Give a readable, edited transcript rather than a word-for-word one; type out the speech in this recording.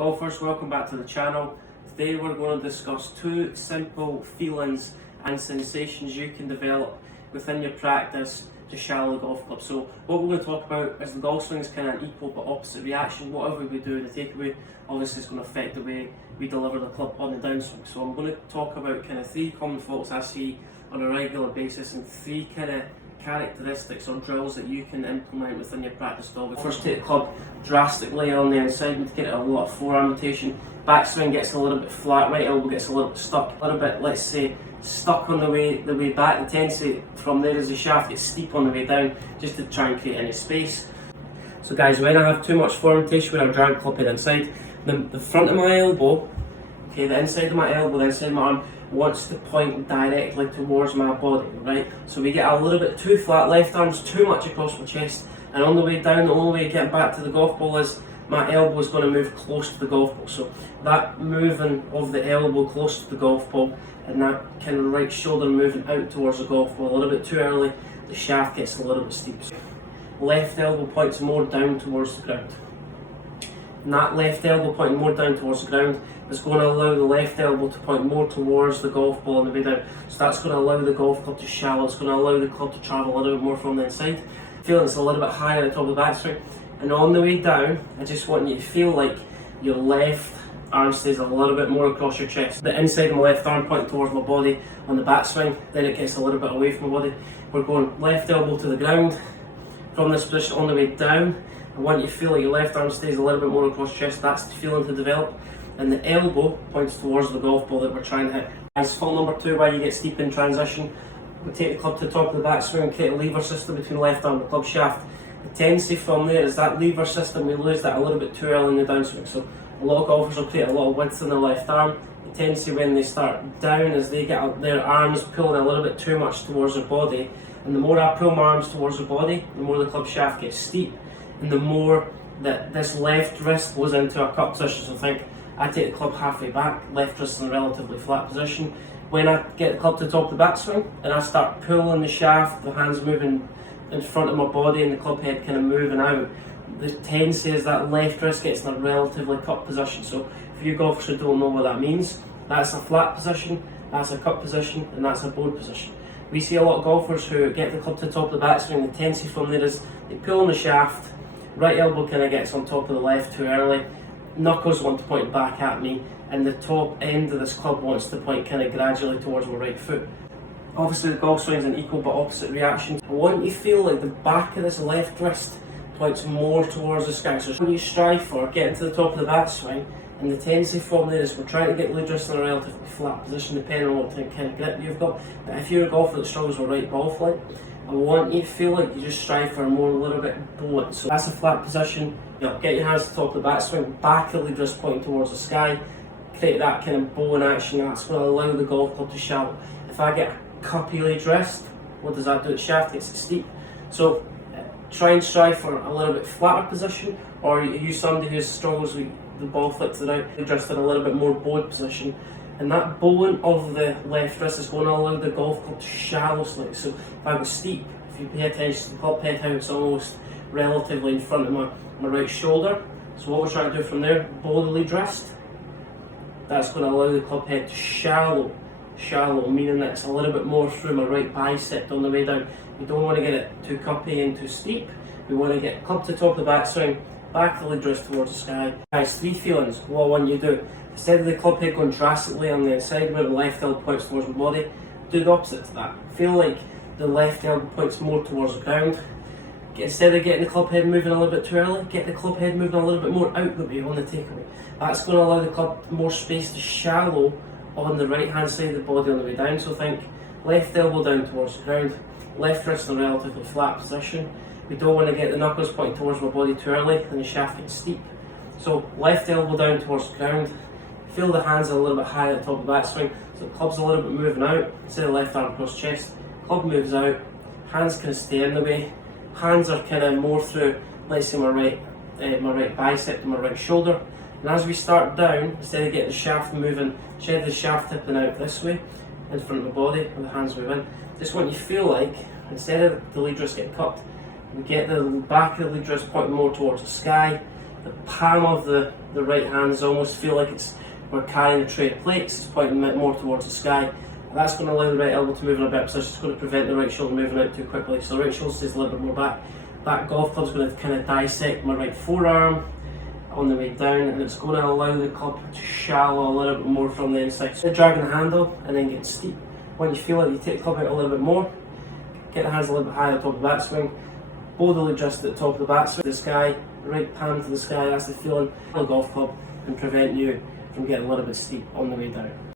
Golfers, welcome back to the channel. Today we're going to discuss two simple feelings and sensations you can develop within your practice to shallow the golf club. So what we're going to talk about is the golf swing is kind of an equal but opposite reaction. Whatever we do, the takeaway obviously is going to affect the way we deliver the club on the downswing. So I'm going to talk about kind of three common faults I see on a regular basis and three kind of characteristics or drills that you can implement within your practice style. First, take the club drastically on the inside and get a lot of forearm rotation. Backswing gets a little bit flat, right elbow gets a little bit stuck, a little bit, let's say, stuck on the way back. The tendency from there is the shaft gets steep on the way down, just to try and create any space. So guys, when I have too much forearm rotation, when I drag the club head inside, the front of my elbow, okay, the inside of my elbow, the inside of my arm, wants to point directly towards my body, right? So we get a little bit too flat, left arm's too much across my chest, and on the way down, the only way to get back to the golf ball is my elbow is going to move close to the golf ball. So that moving of the elbow close to the golf ball and that kind of right shoulder moving out towards the golf ball a little bit too early, the shaft gets a little bit steep. So left elbow points more down towards the ground. And that left elbow pointing more down towards the ground is going to allow the left elbow to point more towards the golf ball on the way down. So that's going to allow the golf club to shallow, it's going to allow the club to travel a little bit more from the inside. Feeling it's a little bit higher at the top of the backswing. And on the way down, I just want you to feel like your left arm stays a little bit more across your chest. The inside of my left arm pointing towards my body on the backswing, then it gets a little bit away from my body. We're going left elbow to the ground. From this position on the way down, I want you to feel like your left arm stays a little bit more across your chest. That's the feeling to develop. And the elbow points towards the golf ball that we're trying to hit. Guys, fault number two, why you get steep in transition. We take the club to the top of the backswing and create a lever system between the left arm and the club shaft. The tendency from there is that lever system, we lose that a little bit too early in the downswing. So a lot of golfers will create a lot of width in the left arm. The tendency when they start down is they get their arms pulling a little bit too much towards their body. And the more I pull my arms towards the body, the more the club shaft gets steep. And the more that this left wrist goes into a cut position. So think, I take the club halfway back, left wrist in a relatively flat position. When I get the club to the top of the backswing and I start pulling the shaft, the hands moving in front of my body and the club head kind of moving out, the tendency is that left wrist gets in a relatively cut position. So for you golfers who don't know what that means, that's a flat position, that's a cut position, and that's a bowed position. We see a lot of golfers who get the club to the top of the backswing, the tendency from there is they pull on the shaft, right elbow kind of gets on top of the left too early, knuckles want to point back at me, and the top end of this club wants to point kind of gradually towards my right foot. Obviously the golf swing is an equal but opposite reaction. I want you to feel like the back of this left wrist points more towards the sky. So when you strive for getting to the top of the backswing, and the tendency from there is we're trying to get the wrist in a relatively flat position depending on what kind of grip you've got. But if you're a golfer that struggles with right ball flight, I want you to feel like you just strive for a little bit bowed. So that's a flat position. Get your hands to the top of the backswing, back of the wrist pointing towards the sky, create that kind of bowing action. That's going to allow the golf club to shallow. If I get a cuppy lead wrist, what does that do? The shaft gets steep. So try and strive for a little bit flatter position, or you somebody who struggles with the ball flick to the right, just in a little bit more bowed position. And that bowing of the left wrist is going to allow the golf club to shallow slightly. So if I go steep, if you pay attention to the club head, how it's almost relatively in front of my right shoulder. So what we're trying to do from there, bow the lead wrist, that's going to allow the club head to shallow, meaning that it's a little bit more through my right bicep on the way down. We don't want to get it too cuppy and too steep. We want to get club to the top of the backswing, back of the lead wrist towards the sky. Guys, three feelings. What I want you to do, instead of the club head going drastically on the inside where the left elbow points towards the body, do the opposite to that. Feel like the left elbow points more towards the ground. Instead of getting the club head moving a little bit too early, get the club head moving a little bit more out the way on the takeaway. That's going to allow the club more space to shallow on the right hand side of the body on the way down. So think left elbow down towards the ground, left wrist in a relatively flat position. We don't want to get the knuckles pointing towards my body too early and the shaft gets steep. So left elbow down towards the ground, feel the hands a little bit high at the top of the backswing, so the club's a little bit moving out, instead of left arm across chest, club moves out, hands can stay in the way, hands are kind of more through, let's say my right bicep and my right shoulder. And as we start down, instead of getting the shaft moving, instead of the shaft tipping out this way, in front of the body, and the hands move in, just want you to feel like, instead of the lead wrist getting cupped, we get the back of the lead wrist pointing more towards the sky, the palm of the right hand is almost feel like we're carrying a tray of plates. It's pointing more towards the sky. That's going to allow the right elbow to move in a better position. It's going to prevent the right shoulder moving out too quickly. So the right shoulder stays a little bit more back. That golf club is going to kind of dissect my right forearm on the way down, and it's going to allow the club to shallow a little bit more from the inside. So dragging the handle and then getting steep. When you feel it, you take the club out a little bit more, get the hands a little bit higher at the top of the backswing, boldly adjust at the top of the backswing to the sky, right palm to the sky. That's the feeling. The golf club can prevent you from getting a little bit steep on the way down.